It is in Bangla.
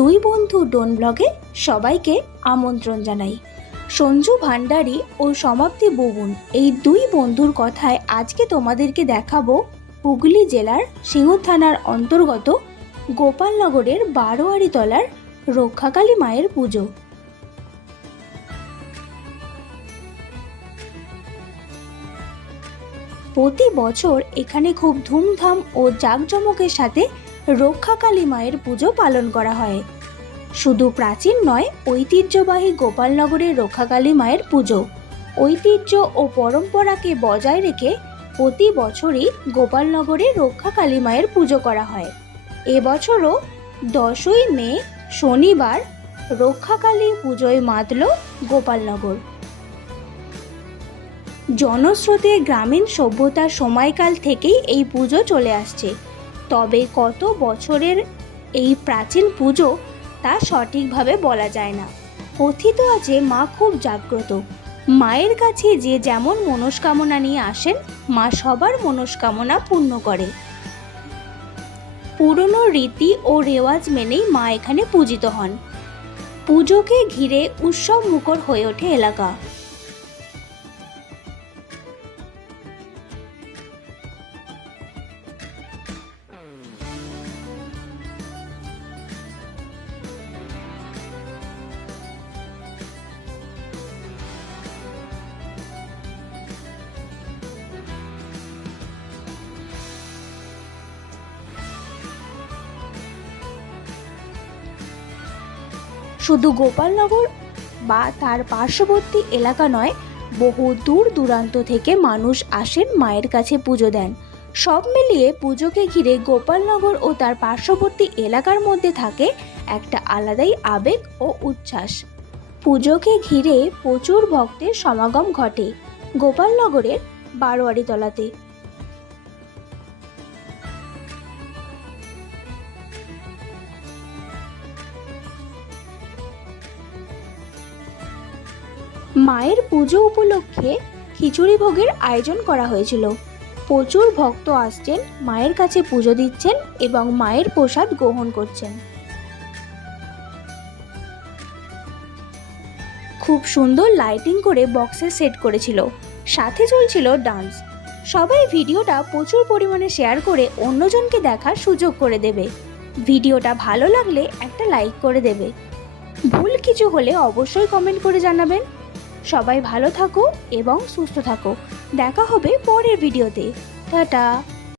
দুই বন্ধু ডোন ব্লগে সবাইকে আমন্ত্রণ জানাই। সঞ্জু ভান্ডারী ও সমাপ্তি বুবুন এই দুই বন্ধুর কথায় আজকে তোমাদেরকে দেখাবো হুগলি জেলার সিঙ্গুর থানার অন্তর্গত গোপালনগরের বারোয়ারিতলার রক্ষাকালী মায়ের পুজো। প্রতি বছর এখানে খুব ধুমধাম ও জাঁকজমকের সাথে রক্ষাকালী মায়ের পুজো পালন করা হয়। শুধু প্রাচীন নয়, ঐতিহ্যবাহী গোপালনগরের রক্ষাকালী মায়ের পুজো ঐতিহ্য ও পরম্পরাকে বজায় রেখে প্রতি বছরই গোপালনগরে রক্ষাকালী মায়ের পুজো করা হয়। এবছরও 10ই মে শনিবার রক্ষাকালী পুজোয় মাতল গোপালনগর। জনস্রোতে গ্রামীণ সভ্যতার সময়কাল থেকেই এই পুজো চলে আসছে। তবে কত বছরের এই প্রাচীন পুজো তা সঠিকভাবে বলা যায় না। কথিত আছে মা খুব জাগ্রত। মায়ের কাছে যে যেমন মনস্কামনা নিয়ে আসেন, মা সবার মনস্কামনা পূর্ণ করে। পুরনো রীতি ও রেওয়াজ মেনেই মা এখানে পূজিত হন। পুজোকে ঘিরে উৎসব মুখর হয়ে ওঠে এলাকা। শুধু গোপালনগর বা তার পার্শ্ববর্তী এলাকা নয়, বহু দূর দূরান্ত থেকে মানুষ আসেন মায়ের কাছে পুজো দেন। সব মিলিয়ে পুজোকে ঘিরে গোপালনগর ও তার পার্শ্ববর্তী এলাকার মধ্যে থাকে একটা আলাদাই আবেগ ও উচ্ছ্বাস। পুজোকে ঘিরে প্রচুর ভক্তের সমাগম ঘটে গোপালনগরের বারোয়ারিতলাতে। মায়ের পুজো উপলক্ষে খিচুড়ি ভোগের আয়োজন করা হয়েছিল। প্রচুর ভক্ত আসছেন, মায়ের কাছে পুজো দিচ্ছেন এবং মায়ের প্রসাদ গ্রহণ করছেন। খুব সুন্দর লাইটিং করে বক্সে সেট করেছিল, সাথে চলছিল ডান্স। সবাই ভিডিওটা প্রচুর পরিমাণে শেয়ার করে অন্যজনকে দেখার সুযোগ করে দেবে। ভিডিওটা ভালো লাগলে একটা লাইক করে দেবে। ভুল কিছু হলে অবশ্যই কমেন্ট করে জানাবেন। সবাই ভালো থাকো এবং সুস্থ থাকো। দেখা হবে পরের ভিডিওতে। টাটা।